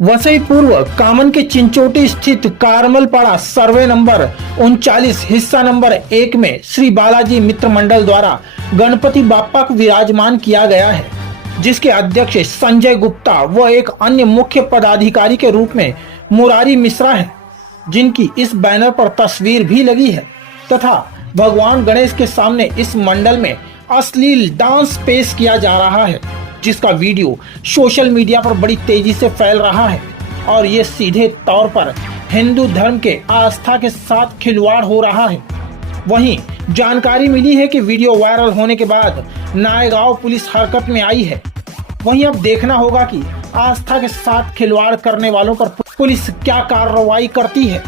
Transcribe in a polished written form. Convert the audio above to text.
वसई पूर्व कामन के चिंचोटी स्थित कारमलपाड़ा सर्वे नंबर 39 हिस्सा नंबर 1 में श्री बालाजी मित्र मंडल द्वारा गणपति बाप्पा को विराजमान किया गया है, जिसके अध्यक्ष संजय गुप्ता व एक अन्य मुख्य पदाधिकारी के रूप में मुरारी मिश्रा है, जिनकी इस बैनर पर तस्वीर भी लगी है तथा भगवान गणेश के सामने इस मंडल में अश्लील डांस पेश किया जा रहा है, जिसका वीडियो सोशल मीडिया पर बड़ी तेजी से फैल रहा है और ये सीधे तौर पर हिंदू धर्म के आस्था के साथ खिलवाड़ हो रहा है। वहीं जानकारी मिली है कि वीडियो वायरल होने के बाद नायगांव पुलिस हरकत में आई है। वहीं अब देखना होगा कि आस्था के साथ खिलवाड़ करने वालों पर पुलिस क्या कार्रवाई करती है।